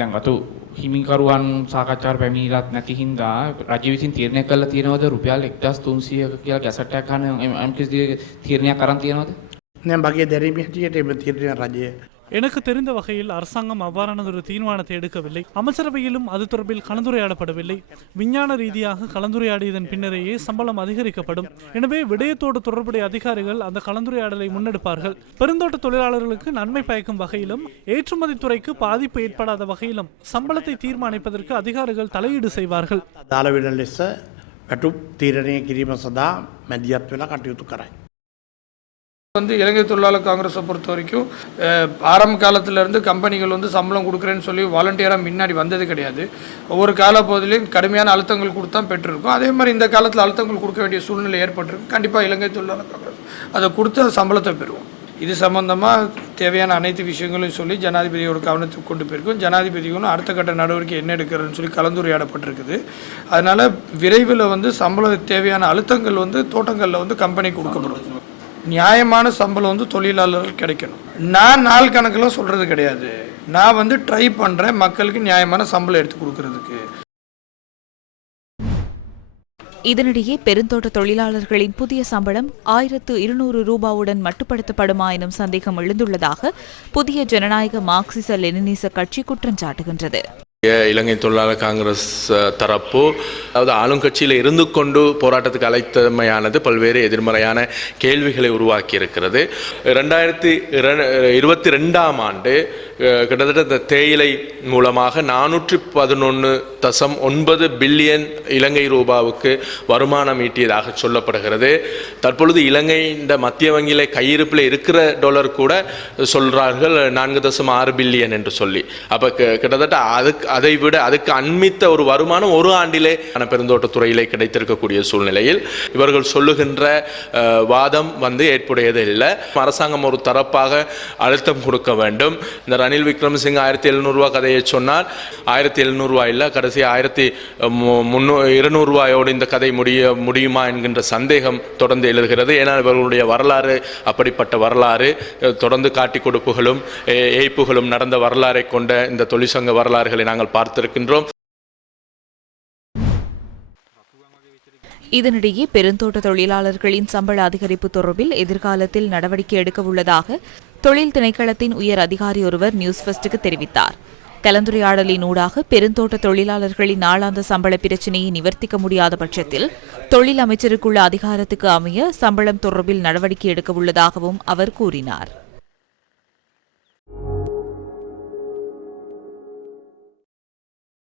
දැන් අතු හිමිකරුවන් සාකච්ඡාවට පැමිණිලත් නැති හින්දා රජය විසින් තීරණය කළා තියෙනවද රුපියල් 1300ක කියලා ගැසට් එකක් ගන්න යම් කිසි තීරණයක් අරන් තියෙනවද? නෑ බගේ දැරීම හැටියට එම තීරණය රජය எனக்கு தெரிந்த வகையில் அரசாங்கம் அவ்வாறானதொரு தீர்மானத்தை எடுக்கவில்லை. அமைச்சரவையிலும் அது தொடர்பில் கலந்துரையாடப்படவில்லை. விஞ்ஞான ரீதியாக கலந்துரையாடியதன் பின்னரேயே சம்பளம் அதிகரிக்கப்படும். எனவே விடயத்தோடு தொடர்புடைய அதிகாரிகள் அந்த கலந்துரையாடலை முன்னெடுப்பார்கள். பெருந்தோட்ட தொழிலாளர்களுக்கு நன்மை பயக்கும் வகையிலும் ஏற்றுமதி துறைக்கு பாதிப்பு ஏற்படாத வகையிலும் சம்பளத்தை தீர்மானிப்பதற்கு அதிகாரிகள் தலையீடு செய்வார்கள். மற்றும் தீரணையை கிரிம சதா மத்தியத்தில் கட்டியுத்து கராய் வந்து இலங்கை தொழிலாளர் காங்கிரஸை பொறுத்த வரைக்கும் ஆரம்ப காலத்திலேருந்து கம்பெனிகள் வந்து சம்பளம் கொடுக்குறேன்னு சொல்லி வாலண்டியராக முன்னாடி வந்தது கிடையாது. ஒவ்வொரு காலப்பகுதியிலையும் கடுமையான அழுத்தங்கள் கொடுத்தா பெற்றிருக்கும். அதே மாதிரி இந்த காலத்தில் அழுத்தங்கள் கொடுக்க வேண்டிய சூழ்நிலை ஏற்பட்டிருக்கு. கண்டிப்பாக இலங்கை தொழிலாளர் காங்கிரஸ் அதை கொடுத்து அந்த சம்பளத்தை பெறுவோம். இது சம்பந்தமாக தேவையான அனைத்து விஷயங்களையும் சொல்லி ஜனாதிபதியோட கவனத்துக்கு கொண்டு போயிருக்கும். ஜனாதிபதியும் அடுத்த கட்ட நடவடிக்கை என்ன எடுக்கிறதுன்னு சொல்லி கலந்துரையாடப்பட்டிருக்குது. அதனால் விரைவில் வந்து சம்பள தேவையான அழுத்தங்கள் வந்து தோட்டங்களில் வந்து கம்பெனி கொடுக்கப்படும். நியாயமான சம்பளம் வந்து தொழிலாளர்கள் கிடைக்கணும். நான் நாள் கணக்கில் சொல்கிறது கிடையாது. நான் வந்து ட்ரை பண்ணுறேன் மக்களுக்கு நியாயமான சம்பளம் எடுத்து கொடுக்கறதுக்கு. இதனிடையே பெருந்தோட்ட தொழிலாளர்களின் புதிய சம்பளம் ஆயிரத்து இருநூறு ரூபாவுடன் மட்டுப்படுத்தப்படுமா எனும் சந்தேகம் எழுந்துள்ளதாக புதிய ஜனநாயக மார்க்சிச லெனினிச கட்சி குற்றம் சாட்டுகின்றது இலங்கை தொழிலாளர் காங்கிரஸ் தரப்பு அதாவது ஆளுங்கட்சியில் இருந்து கொண்டு போராட்டத்துக்கு அழைத்தமையானது பல்வேறு எதிர்மறையான கேள்விகளை உருவாக்கி இருக்கிறது ரெண்டாயிரத்தி இருபத்தி ரெண்டாம் ஆண்டு கிட்டத்தட்ட இந்த தேயிலை மூலமாக நானூற்றி பதினொன்று தசம் ஒன்பது பில்லியன் இலங்கை ரூபாவுக்கு வருமானம் ஈட்டியதாக சொல்லப்படுகிறது. தற்பொழுது இலங்கை இந்த மத்திய வங்கியில் கையிருப்பில் இருக்கிற டாலர் கூட சொல்கிறார்கள் நான்கு தசம் ஆறு பில்லியன் என்று சொல்லி. அப்போ க- கிட்டத்தட்ட அதுக்கு அதை விட அதுக்கு அண்மித்த ஒரு வருமானம் ஒரு ஆண்டிலே பெருந்தோட்டத் துறையிலே கிடைத்திருக்கக்கூடிய சூழ்நிலையில் இவர்கள் சொல்லுகின்ற வாதம் வந்து ஏற்புடையது இல்லை. அரசாங்கம் ஒரு தரப்பாக அழுத்தம் கொடுக்க வேண்டும். இந்த ரணில் விக்ரமசிங் ஆயிரத்தி எழுநூறுவா கதையை சொன்னால் ஆயிரத்தி எழுநூறுவா இல்லை கடைசி ஆயிரத்தி முன்னூ இருநூறுவாயோடு இந்த கதை முடிய முடியுமா என்கின்ற சந்தேகம் தொடர்ந்து எழுதுகிறது ஏன்னால் இவர்களுடைய வரலாறு அப்படிப்பட்ட வரலாறு தொடர்ந்து காட்டி கொடுப்புகளும் ஏய்ப்புகளும் நடந்த வரலாறை கொண்ட இந்த தொழிற்சங்க வரலாறுகளை நாங்கள் பார்த்திருக்கின்றோம். இதனிடையே பெருந்தோட்ட தொழிலாளர்களின் சம்பள அதிகரிப்பு தொடர்பில் எதிர்காலத்தில் நடவடிக்கை எடுக்க உள்ளதாக தொழில் திணைக்களத்தின் உயர் அதிகாரி ஒருவர் நியூஸ் ஃபெஸ்டுக்கு தெரிவித்தார். கலந்துரையாடலின் ஊடாக பெருந்தோட்ட தொழிலாளர்களின் நாளாந்த சம்பள பிரச்சினையை நிவர்த்திக்க முடியாத பட்சத்தில் தொழில் அமைச்சருக்குள்ள அதிகாரத்துக்கு அமைய சம்பளம் தொடர்பில் நடவடிக்கை எடுக்க உள்ளதாகவும் அவர் கூறினார்.